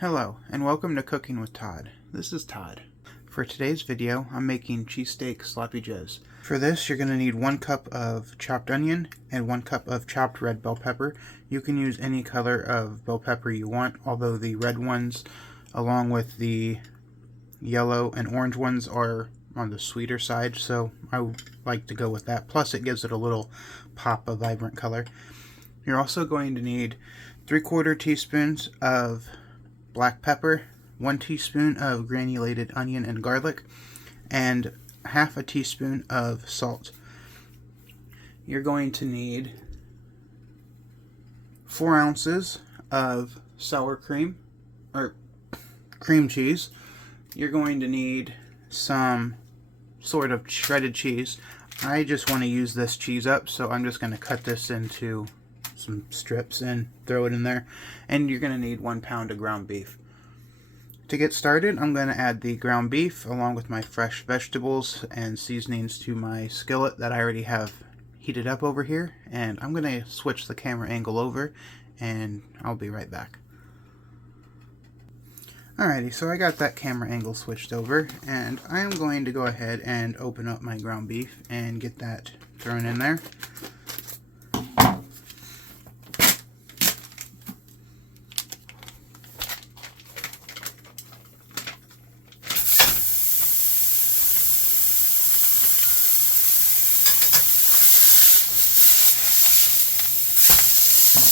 Hello, and welcome to Cooking with Todd. This is Todd. For today's video, I'm making cheesesteak sloppy joes. For this, you're going to need 1 cup of chopped onion and 1 cup of chopped red bell pepper. You can use any color of bell pepper you want, although the red ones, along with the yellow and orange ones, are on the sweeter side, so I like to go with that. Plus, it gives it a little pop of vibrant color. You're also going to need 3/4 teaspoons of black pepper, 1 teaspoon of granulated onion and garlic, and half a teaspoon of salt. You're going to need 4 ounces of sour cream, or cream cheese. You're going to need some sort of shredded cheese. I just want to use this cheese up, so I'm just going to cut this into some strips and throw it in there. And you're going to need 1 pound of ground beef. To get started, I'm going to add the ground beef along with my fresh vegetables and seasonings to my skillet that I already have heated up over here. And I'm going to switch the camera angle over and I'll be right back. Alrighty, so I got that camera angle switched over, and I am going to go ahead and open up my ground beef and get that thrown in there.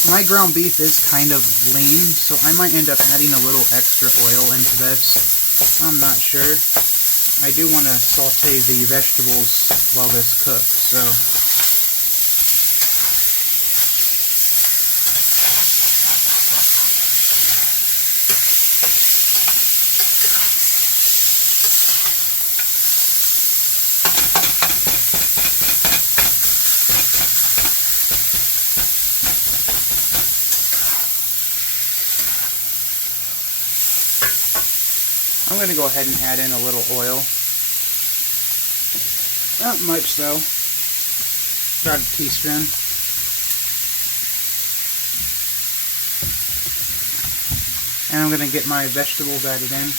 My ground beef is kind of lean, so I might end up adding a little extra oil into this. I'm not sure. I do want to saute the vegetables while this cooks, so I'm going to go ahead and add in a little oil. Not much though. About a teaspoon. And I'm going to get my vegetables added in.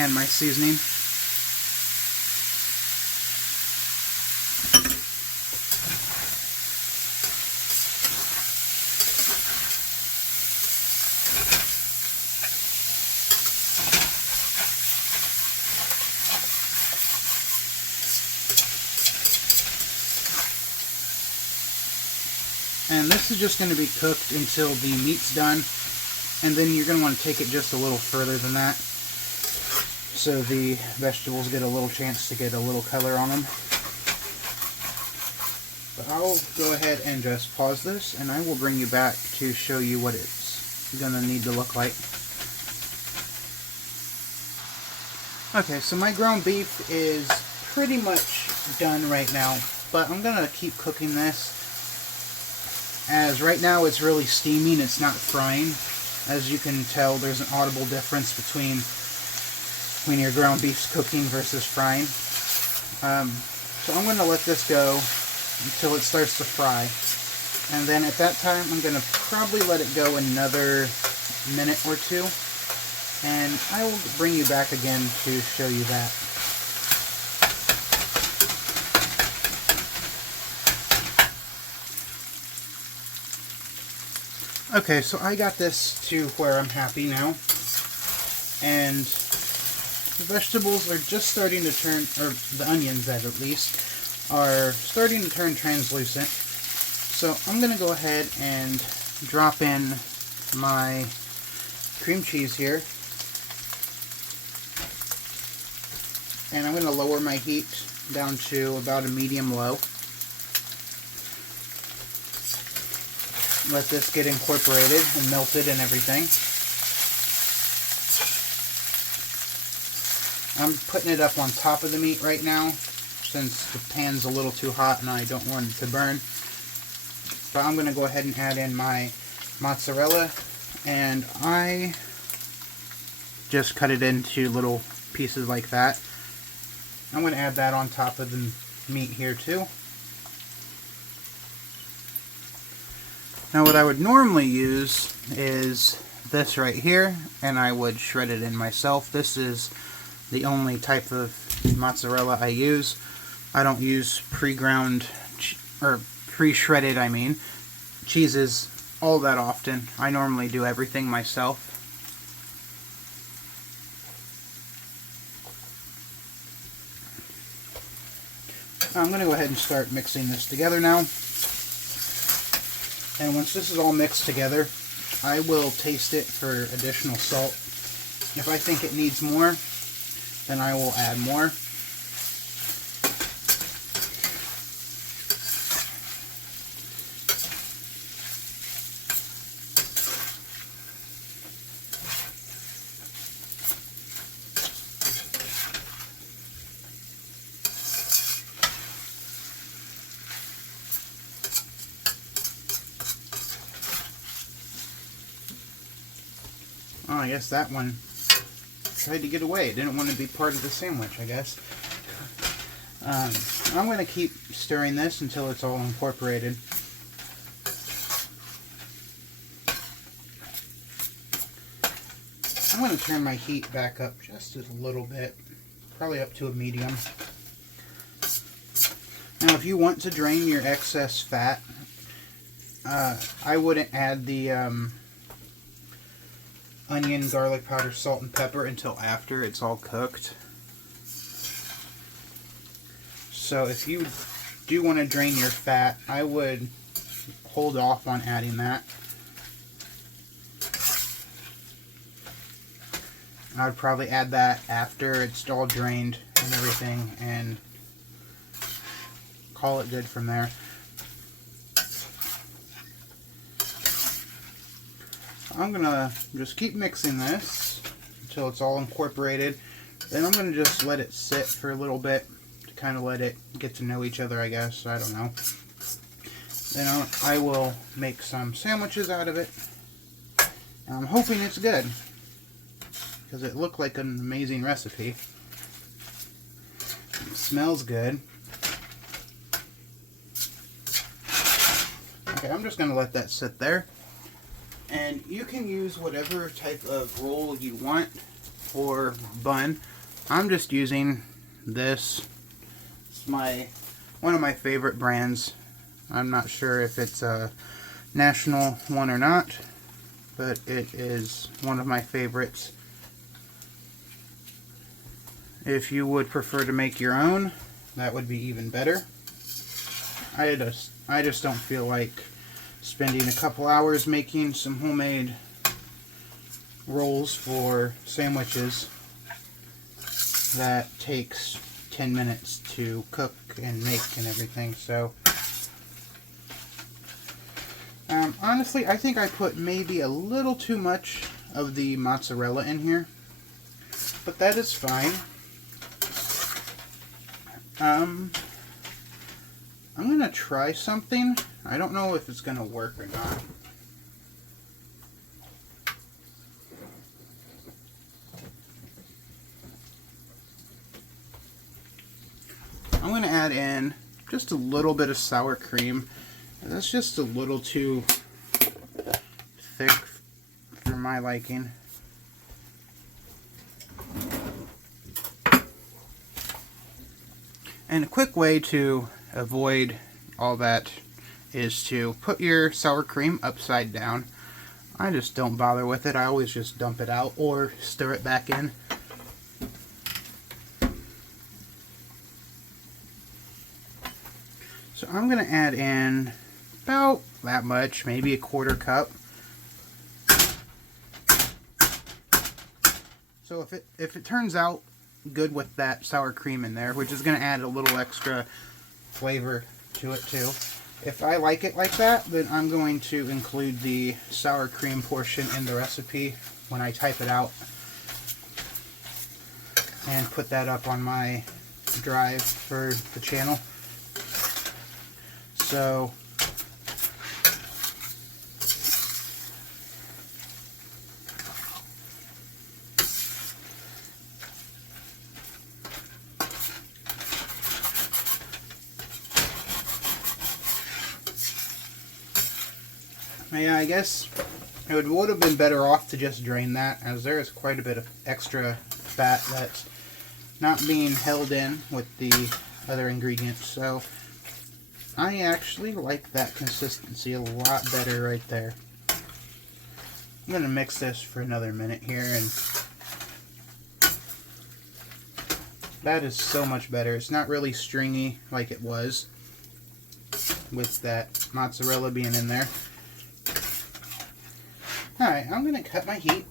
And my seasoning. And this is just going to be cooked until the meat's done, and then you're going to want to take it just a little further than that, so the vegetables get a little chance to get a little color on them. But I'll go ahead and just pause this, and I will bring you back to show you what it's going to need to look like. Okay, so my ground beef is pretty much done right now, but I'm going to keep cooking this. As right now it's really steaming, it's not frying. As you can tell, there's an audible difference between when your ground beef's cooking versus frying. So I'm going to let this go until it starts to fry. And then at that time, I'm going to probably let it go another minute or two. And I will bring you back again to show you that. Okay, so I got this to where I'm happy now, and the vegetables are just starting to turn, or the onions at least, are starting to turn translucent. So I'm going to go ahead and drop in my cream cheese here, and I'm going to lower my heat down to about a medium-low. Let this get incorporated and melted and everything. I'm putting it up on top of the meat right now since the pan's a little too hot and I don't want it to burn. But I'm going to go ahead and add in my mozzarella, and I just cut it into little pieces like that. I'm going to add that on top of the meat here too. Now what I would normally use is this right here, and I would shred it in myself. This is the only type of mozzarella I use. I don't use pre-ground or pre-shredded, I mean, cheeses all that often. I normally do everything myself. I'm going to go ahead and start mixing this together now. And once this is all mixed together, I will taste it for additional salt. If I think it needs more, then I will add more. Oh, I guess that one tried to get away. It didn't want to be part of the sandwich, I guess. I'm going to keep stirring this until it's all incorporated. I'm going to turn my heat back up just a little bit, probably up to a medium. Now, if you want to drain your excess fat, I wouldn't add the onion, garlic powder, salt, and pepper until after it's all cooked. So if you do want to drain your fat, I would hold off on adding that. I would probably add that after it's all drained and everything, and call it good from there. I'm going to just keep mixing this until it's all incorporated. Then I'm going to just let it sit for a little bit to kind of let it get to know each other, I guess. I don't know. Then I will make some sandwiches out of it. And I'm hoping it's good, because it looked like an amazing recipe. It smells good. Okay, I'm just going to let that sit there. And you can use whatever type of roll you want or bun. I'm just using this. It's one of my favorite brands. I'm not sure if it's a national one or not, but it is one of my favorites. If you would prefer to make your own, that would be even better. I just don't feel like spending a couple hours making some homemade rolls for sandwiches that takes 10 minutes to cook and make and everything. So honestly, I think I put maybe a little too much of the mozzarella in here, but that is fine. I'm going to try something. I don't know if it's going to work or not. I'm going to add in just a little bit of sour cream. That's just a little too thick for my liking. And a quick way to avoid all that is to put your sour cream upside down. I just don't bother with it. I always just dump it out or stir it back in. So I'm going to add in about that much, maybe a quarter cup. So if it turns out good with that sour cream in there, which is going to add a little extra flavor to it too. If I like it like that, then I'm going to include the sour cream portion in the recipe when I type it out and put that up on my drive for the channel. So Yeah, I guess it would have been better off to just drain that, as there is quite a bit of extra fat that's not being held in with the other ingredients. So I actually like that consistency a lot better right there. I'm going to mix this for another minute here, and that is so much better. It's not really stringy like it was with that mozzarella being in there. Alright, I'm going to cut my heat,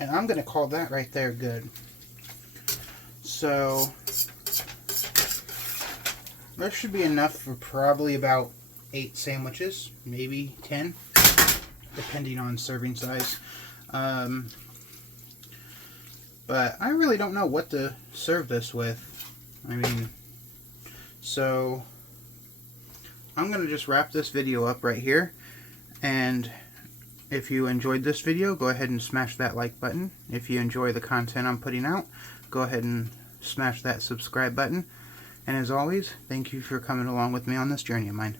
and I'm going to call that right there good. So there should be enough for probably about 8 sandwiches, maybe 10, depending on serving size. But I really don't know what to serve this with. I mean, so I'm going to just wrap this video up right here. And if you enjoyed this video, go ahead and smash that like button. If you enjoy the content I'm putting out, go ahead and smash that subscribe button. And as always, thank you for coming along with me on this journey of mine.